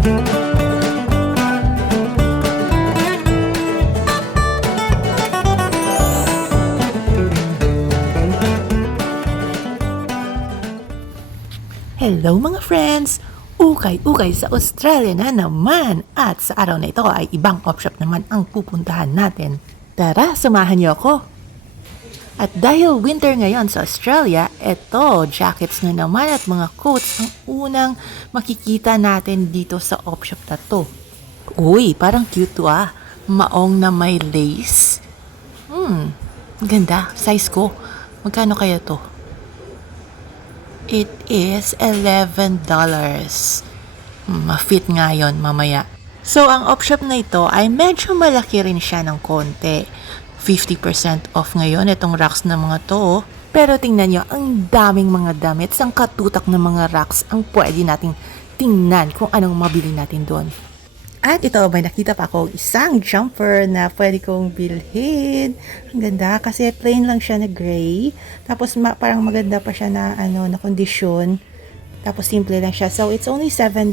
Hello mga friends! Ukay-ukay sa Australia na naman! At sa araw na ito ay ibang op shop naman ang pupuntahan natin. Tara, samahan niyo ako! At dahil winter ngayon sa Australia, eto, jackets na naman at mga coats ang unang makikita natin dito sa op shop na to. Uy, parang cute to ah. Maong na may lace. Hmm, ganda. Size ko. Magkano kaya to? It is $11. Hmm, Ma-fit nga yun mamaya. So, ang op shop na ito ay medyo malaki rin siya ng konti. 50% off ngayon itong racks na mga to. Pero tingnan nyo, ang daming mga damit, sang katutak ng mga racks ang pwede nating tingnan kung anong mabili natin doon. At ito, may nakita pa ako isang jumper na pwede kong bilhin. Ang ganda kasi plain lang siya na gray. Tapos ma- parang maganda pa siya na ano na kondisyon. Tapos simple lang siya. So it's only $7.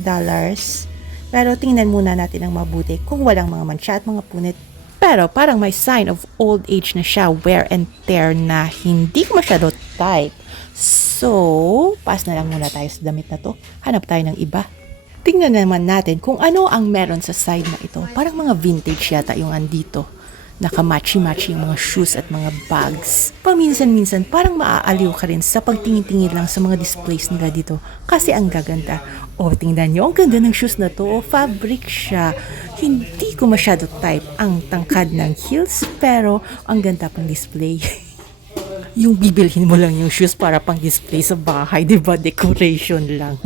Pero tingnan muna natin ang mabuti kung walang mga mancha at mga punit. Pero parang may sign of old age na siya, wear and tear na hindi ko masyado type. So, pass na lang muna tayo sa damit na to. Hanap tayo ng iba. Tingnan naman natin kung ano ang meron sa side na ito. Parang mga vintage yata yung andito. Nakamatchy-matchy yung mga shoes at mga bags. Paminsan-minsan parang maaaliw ka rin sa pagtingin-tingin lang sa mga displays nila dito. Kasi ang gaganda. O, tingnan nyo, ang ganda ng shoes na to. O, fabric siya. Hindi ko masyado type ang tangkad ng heels, pero ang ganda pang display. yung bibilhin mo lang yung shoes para pang display sa bahay, di ba? Decoration lang.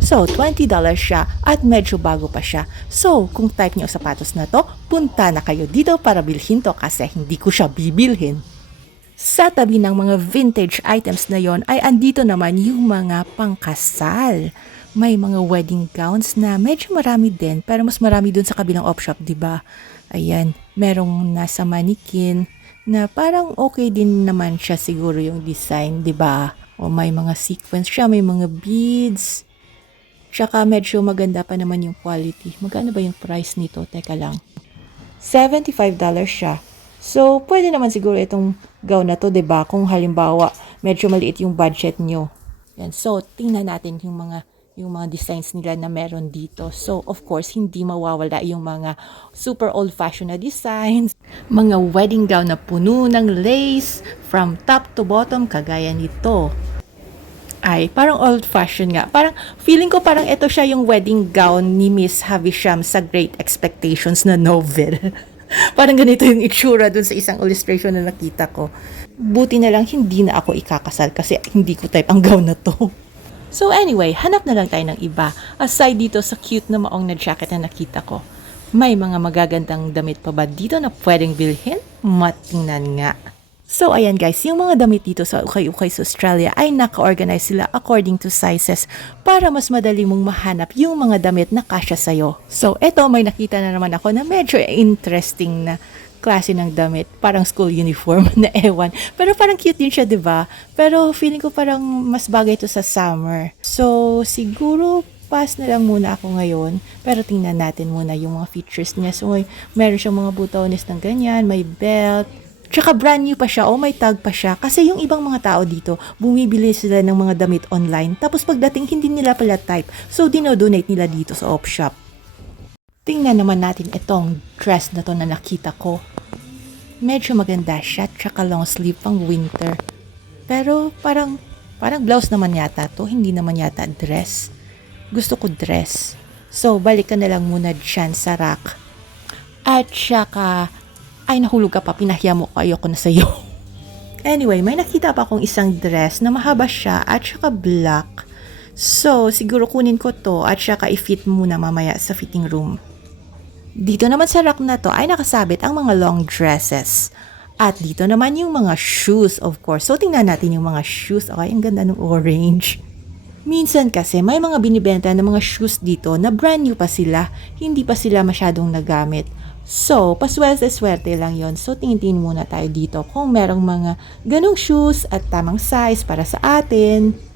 So, $20 siya at medyo bago pa siya. So, kung type niyo sapatos na to, punta na kayo dito para bilhin to kasi hindi ko siya bibilhin. Sa tabi ng mga vintage items na yon ay andito naman yung mga pangkasal. May mga wedding gowns na medyo marami din pero mas marami dun sa kabilang op shop, di ba? Ayan, merong nasa manikin na parang okay din naman siya siguro yung design, di ba? O may mga sequins siya, may mga beads. Tsaka medyo maganda pa naman yung quality. Magkano ba yung price nito? Teka lang. $75 siya. So, pwede naman siguro itong gown na to, 'di ba? Kung halimbawa, medyo maliit yung budget nyo. Yan. So, tingnan natin yung mga yung mga designs nila na meron dito. So, of course, hindi mawawala yung mga super old-fashioned na designs. Mga wedding gown na puno ng lace from top to bottom, kagaya nito ay parang old-fashioned nga. Parang feeling ko parang ito siya yung wedding gown ni Miss Havisham sa Great Expectations na novel. parang ganito yung itsura dun sa isang illustration na nakita ko. Buti na lang hindi na ako ikakasal kasi hindi ko type ang gown na to. So anyway, hanap na lang tayo ng iba. Aside dito sa cute na maong na jacket na nakita ko. May mga magagandang damit pa ba dito na pwedeng bilhin? Matingnan nga. So, ayan guys, yung mga damit dito sa Ukay-Ukay sa Australia ay naka-organize sila according to sizes para mas madali mong mahanap yung mga damit na kasya sa'yo. So, eto may nakita na naman ako na medyo interesting na klase ng damit. Parang school uniform na ewan. Pero parang cute din siya, di ba? Pero feeling ko parang mas bagay to sa summer. So, siguro pass na lang muna ako ngayon. Pero tingnan natin muna yung mga features niya. So, may, meron siyang mga butones ng ganyan, may belt, Tsaka brand new pa siya o may tag pa siya kasi yung ibang mga tao dito, bumibili sila ng mga damit online tapos pagdating hindi nila pala type so dinodonate nila dito sa op shop. Tingnan naman natin itong dress na to na nakita ko. Medyo maganda siya tsaka long sleeve pang winter. Pero parang parang blouse naman yata to, hindi naman yata dress. Gusto ko dress. So balik ka na lang muna dyan sa rack. At tsaka ay nahulog ka pa, pinahiya mo ko, ayoko na sa'yo. Anyway, may nakita pa akong isang dress na mahaba siya at saka black. So, siguro kunin ko to at saka i-fit muna mamaya sa fitting room. Dito naman sa rack na to ay nakasabit ang mga long dresses. At dito naman yung mga shoes, of course. So, tingnan natin yung mga shoes. Okay, ang ganda ng orange. Minsan kasi may mga binibenta ng mga shoes dito na brand new pa sila, hindi pa sila masyadong nagamit. So, paswerte-swerte lang yon So, tingin-tingin muna tayo dito kung merong mga ganong shoes at tamang size para sa atin.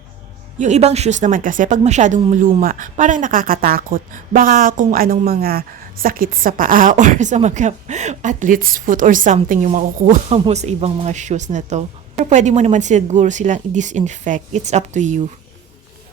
Yung ibang shoes naman kasi, pag masyadong luma, parang nakakatakot. Baka kung anong mga sakit sa paa or sa mga athlete's foot or something yung makukuha mo sa ibang mga shoes na to. Pero pwede mo naman siguro silang i-disinfect. It's up to you.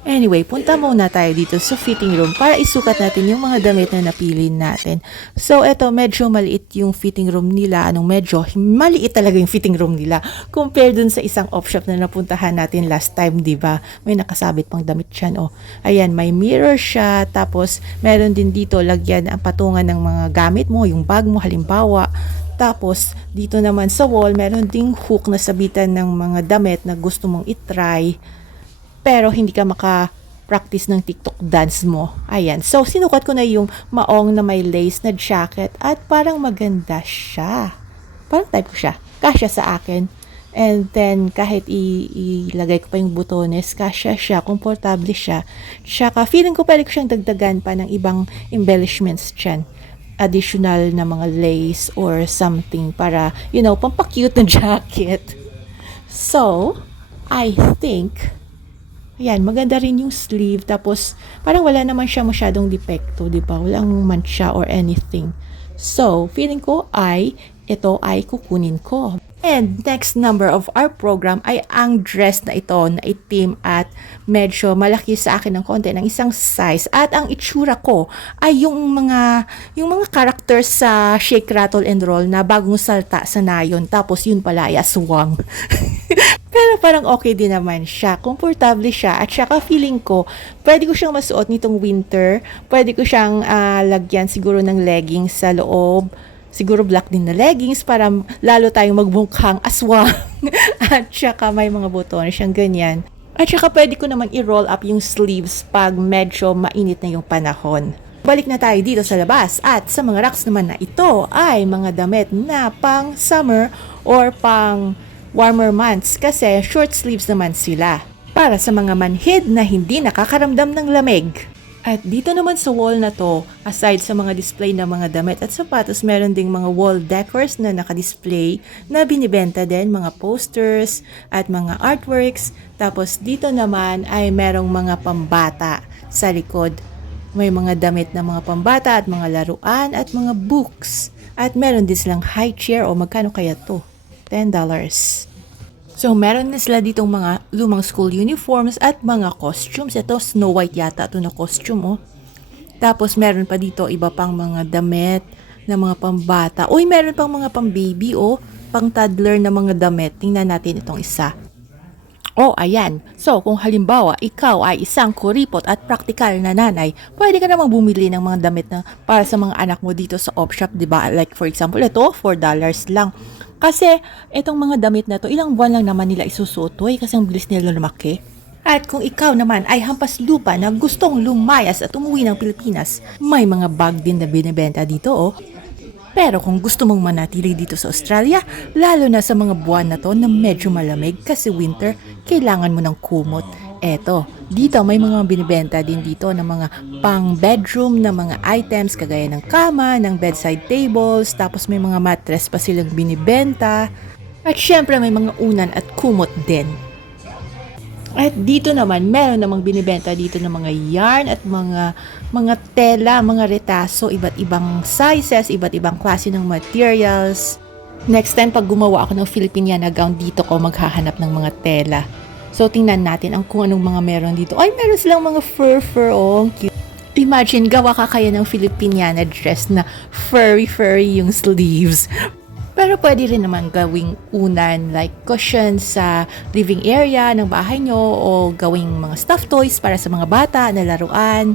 Anyway, punta muna tayo dito sa fitting room para isukat natin yung mga damit na napili natin. So, eto, medyo maliit yung fitting room nila. Anong medyo? Maliit talaga yung fitting room nila. Compare dun sa isang op shop na napuntahan natin last time, di ba? May nakasabit pang damit dyan, oh. Ayan, may mirror siya. Tapos, meron din dito, lagyan ang patungan ng mga gamit mo, yung bag mo, halimbawa. Tapos, dito naman sa wall, meron ding hook na sabitan ng mga damit na gusto mong itry pero hindi ka maka-practice ng TikTok dance mo. Ayan. So, sinukat ko na yung maong na may lace na jacket at parang maganda siya. Parang type ko siya. Kasya sa akin. And then, kahit ilagay ko pa yung butones, kasya siya, komportable siya. Tsaka, feeling ko pwede ko siyang dagdagan pa ng ibang embellishments dyan additional na mga lace or something para, you know, pampakute na jacket. So, I think Ayan, maganda rin yung sleeve. Tapos, parang wala naman siya masyadong depekto, di ba? Walang mancha or anything. So, feeling ko ay, ito ay kukunin ko. And next number of our program ay ang dress na ito na itim at medyo malaki sa akin ng konti ng isang size. At ang itsura ko ay yung mga yung mga characters sa Shake, Rattle and Roll na bagong salta sa nayon. Tapos yun pala ay aswang. Pero parang okay din naman siya. Komportable siya. At saka feeling ko, pwede ko siyang masuot nitong winter. Pwede ko siyang ah, lagyan siguro ng leggings sa loob. Siguro black din na leggings para lalo tayong magbungkang aswang. At saka may mga buton siyang ganyan. At saka pwede ko naman i-roll up yung sleeves pag medyo mainit na yung panahon. Balik na tayo dito sa labas at sa mga racks naman na ito ay mga damit na pang summer or pang warmer months kasi short sleeves naman sila. Para sa mga manhid na hindi nakakaramdam ng lamig. At dito naman sa wall na to, aside sa mga display ng mga damit at sapatos, meron ding mga wall decors na nakadisplay na binibenta din, mga posters at mga artworks. Tapos dito naman ay merong mga pambata sa likod. May mga damit na mga pambata at mga laruan at mga books. At meron din silang high chair o magkano kaya to? $10. So, meron na sila ditong mga lumang school uniforms at mga costumes. Ito, Snow White yata ito na costume, oh. Tapos, meron pa dito iba pang mga damit na mga pambata. Uy, meron pang mga pang baby, oh. Pang toddler na mga damit. Tingnan natin itong isa. Oh, ayan. So, kung halimbawa, ikaw ay isang kuripot at praktikal na nanay, pwede ka namang bumili ng mga damit na para sa mga anak mo dito sa op shop, di ba? Like, for example, ito, $4 lang. Kasi, itong mga damit na to, ilang buwan lang naman nila isusuot eh, kasi ang bilis nila lumaki. At kung ikaw naman ay hampas lupa na gustong lumayas at umuwi ng Pilipinas, may mga bag din na binibenta dito, oh. Pero kung gusto mong manatili dito sa Australia, lalo na sa mga buwan na to na medyo malamig kasi winter, kailangan mo ng kumot. Eto, dito may mga binibenta din dito ng mga pang bedroom na mga items kagaya ng kama, ng bedside tables, tapos may mga mattress pa silang binibenta. At syempre may mga unan at kumot din. At dito naman, meron namang binibenta dito ng mga yarn at mga mga tela, mga retaso, iba't ibang sizes, iba't ibang klase ng materials. Next time, pag gumawa ako ng Filipiniana gown dito ko, maghahanap ng mga tela. So, tingnan natin ang kung anong mga meron dito. Ay, meron silang mga fur-fur, oh, ang cute. Imagine, gawa ka kaya ng Filipiniana dress na furry-furry yung sleeves. Pero pwede rin naman gawing unan like cushion sa living area ng bahay nyo o gawing mga stuffed toys para sa mga bata na laruan.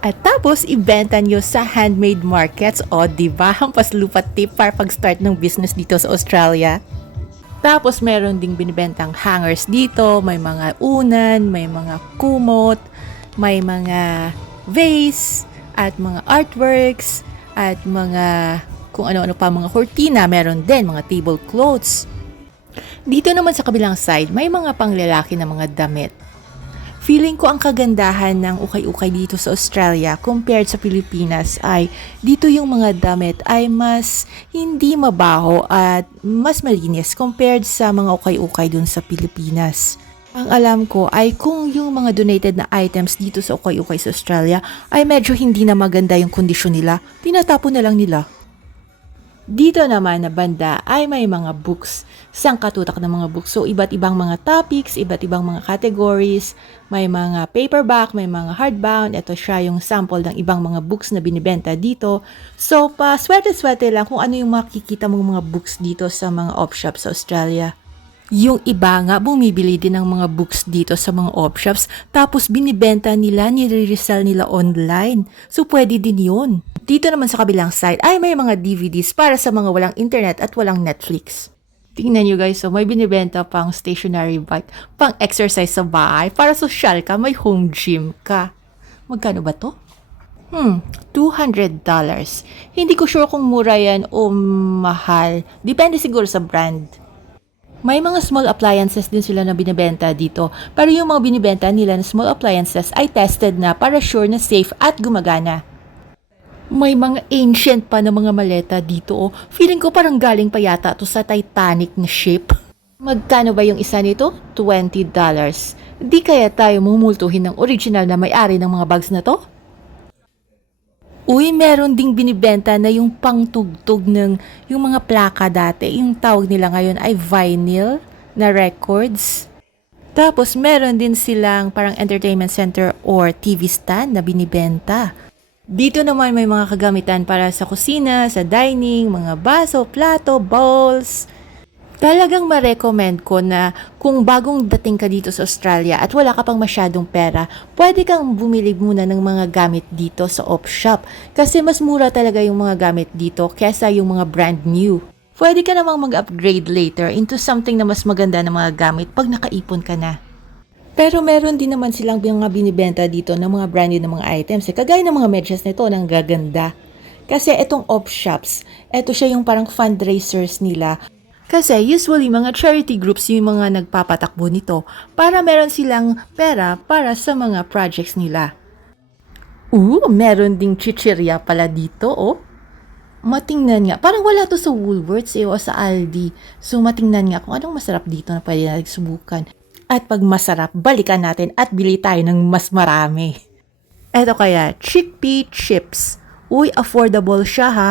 At tapos, ibenta nyo sa handmade markets o di ba hampas lupa tip para pag-start ng business dito sa Australia. Tapos meron ding binibentang hangers dito, may mga unan, may mga kumot, may mga vase, at mga artworks, at mga kung ano-ano pa mga cortina, meron din mga tablecloths. Dito naman sa kabilang side, may mga panglalaki na mga damit. Feeling ko ang kagandahan ng ukay-ukay dito sa Australia compared sa Pilipinas ay dito yung mga damit ay mas hindi mabaho at mas malinis compared sa mga ukay-ukay dun sa Pilipinas. Ang alam ko ay kung yung mga donated na items dito sa Ukay Ukay sa Australia ay medyo hindi na maganda yung kondisyon nila, tinatapon na lang nila. Dito naman na banda ay may mga books, sangkatutak ng mga books. So, iba't ibang mga topics, iba't ibang mga categories, may mga paperback, may mga hardbound. Ito siya yung sample ng ibang mga books na binibenta dito. So, pa swerte-swerte lang kung ano yung makikita mong mga books dito sa mga op shops sa Australia. Yung iba nga, bumibili din ng mga books dito sa mga op shops, tapos binibenta nila, nire-resell nila online. So, pwede din yun. Dito naman sa kabilang side ay may mga DVDs para sa mga walang internet at walang Netflix. Tingnan nyo guys, so may binibenta pang stationary bike, pang exercise sa bahay, para social ka, may home gym ka. Magkano ba to? Hmm, $200. Hindi ko sure kung mura yan o mahal. Depende siguro sa brand. May mga small appliances din sila na binibenta dito. Pero yung mga binibenta nila na small appliances ay tested na para sure na safe at gumagana. May mga ancient pa na mga maleta dito. Oh. Feeling ko parang galing pa yata to sa Titanic na ship. Magkano ba yung isa nito? $20. Di kaya tayo mumultuhin ng original na may-ari ng mga bags na to? Uy, meron ding binibenta na yung pangtugtog ng yung mga plaka dati. Yung tawag nila ngayon ay vinyl na records. Tapos meron din silang parang entertainment center or TV stand na binibenta. Dito naman may mga kagamitan para sa kusina, sa dining, mga baso, plato, bowls. Talagang ma-recommend ko na kung bagong dating ka dito sa Australia at wala ka pang masyadong pera, pwede kang bumili muna ng mga gamit dito sa op shop. Kasi mas mura talaga yung mga gamit dito kesa yung mga brand new. Pwede ka namang mag-upgrade later into something na mas maganda na mga gamit pag nakaipon ka na. Pero meron din naman silang mga binibenta dito ng mga branded na mga items. Eh. Kagaya ng mga medyas nito, ng gaganda. Kasi itong op shops, ito siya yung parang fundraisers nila. Kasi usually mga charity groups yung mga nagpapatakbo nito para meron silang pera para sa mga projects nila. Ooh, meron ding chichirya pala dito, oh. Matingnan nga. Parang wala to sa Woolworths eh, o sa Aldi. So matingnan nga kung anong masarap dito na pwede natin subukan. At pag masarap, balikan natin at bili tayo ng mas marami. Eto kaya, chickpea chips. Uy, affordable siya ha.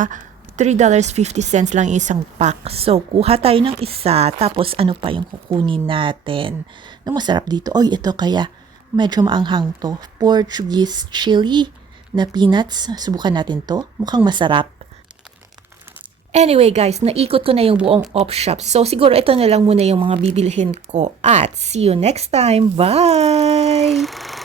$3.50 lang isang pack. So, kuha tayo ng isa. Tapos, ano pa yung kukunin natin? Ang masarap dito. Oy, ito kaya. Medyo maanghang to. Portuguese chili na peanuts. Subukan natin to. Mukhang masarap. Anyway guys, naikot ko na yung buong op shop. So siguro ito na lang muna yung mga bibilhin ko. At see you next time. Bye!